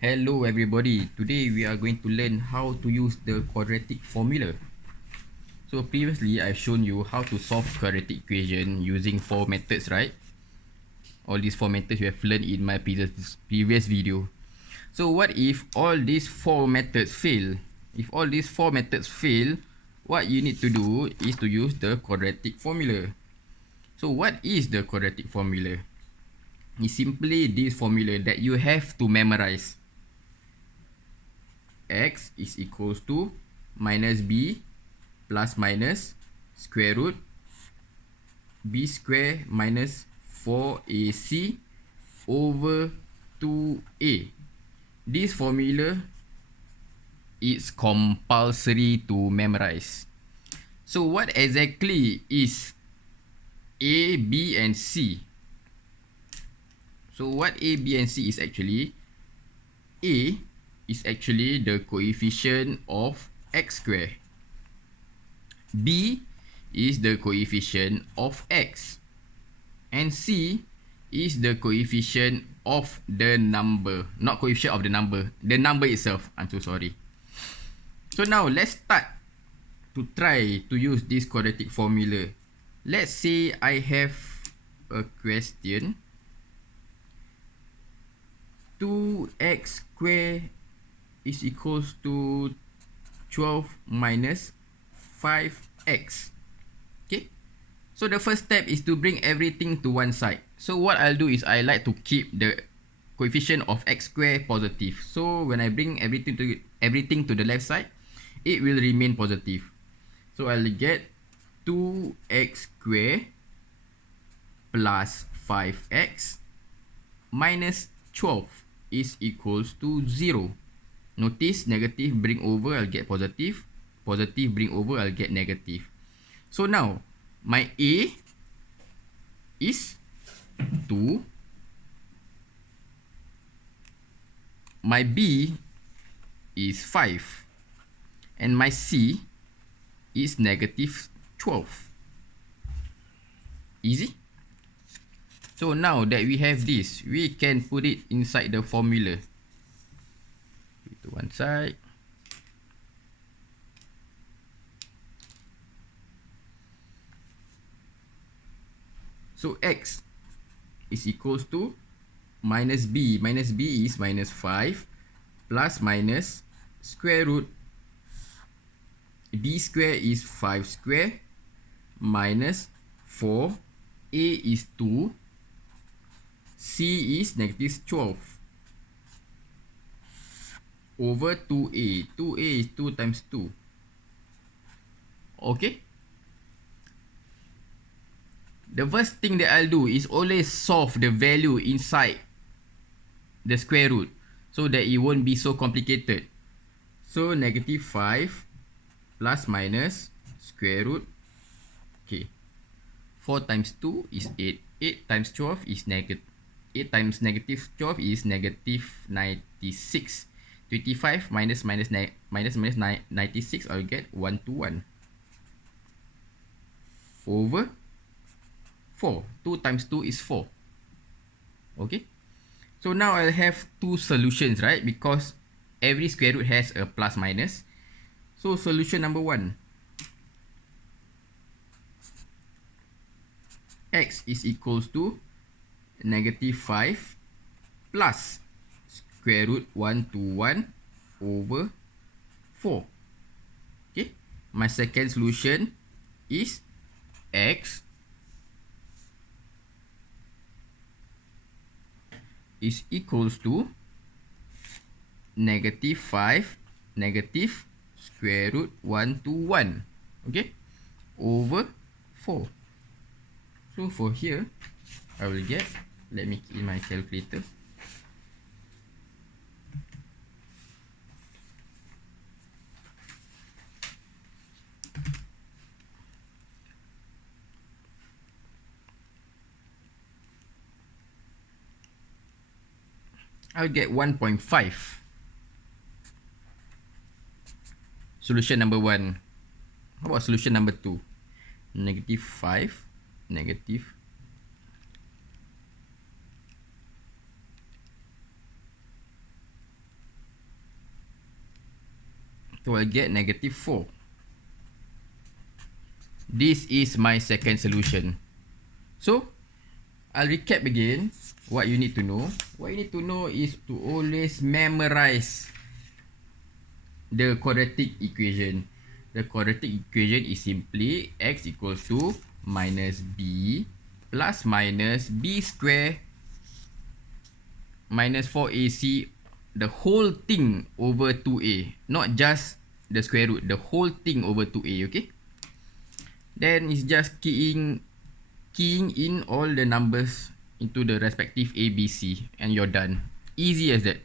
Hello everybody, today we are going to learn how to use the quadratic formula. So previously I've shown you how to solve quadratic equation using four methods, right? All these four methods you have learned in my previous video. So what if all these four methods fail? If all these four methods fail, what you need to do is to use the quadratic formula. So what is the quadratic formula? It's simply this formula that you have to memorize. X is equals to minus b plus minus square root b square minus 4ac over 2a. This formula is compulsory to memorize. So what exactly is a, b and c? So what a, b and c is actually, a is actually the coefficient of x square. B is the coefficient of x. And C is the coefficient of the number. Not coefficient of the number itself. I'm so sorry. So now let's start to try to use this quadratic formula. Let's say I have a question. 2x square is equals to 12 minus 5x. Okay, so the first step is to bring everything to one side. So what I'll do is I like to keep the coefficient of x square positive. So when I bring everything to the left side, it will remain positive. So I'll get 2x square plus 5x minus 12 is equals to 0. Notice negative bring over, I'll get positive. Positive bring over, I'll get negative. So now, my A is 2. My B is 5. And my C is negative 12. Easy? So now that we have this, we can put it inside the formula. To one side. So x is equals to minus b. Minus b is minus 5 plus minus square root b square is 5 square minus 4. A is 2. C is negative 12. Over 2a. 2a is 2 times 2. Okay. The first thing that I'll do is always solve the value inside the square root so that it won't be so complicated. So negative 5 plus minus square root. Okay. 4 times 2 is 8. 8 times 12 is negative. 8 times negative 12 is negative 96. 25 minus 96, I'll get 1 to 1 over 4. 2 times 2 is 4. Okay. So now I'll have two solutions, right? Because every square root has a plus minus. So solution number 1. X is equals to negative 5 plus square root 1 to 1 over 4. Okay. My second solution is x is equals to negative 5 negative square root 1 to 1. Okay. Over 4. So for here, I will get, let me key in my calculator. I'll get 1.5. Solution number 1. How about solution number 2? Negative 5, negative So I get negative 4. This is my second solution. So I'll recap again what you need to know. What you need to know is to always memorize the quadratic equation. The quadratic equation is simply x equals to minus b plus minus b square minus 4ac, the whole thing over 2a. Not just the square root, the whole thing over 2a, okay? Then it's just keying in all the numbers into the respective a, b, c, and you're done. Easy as that.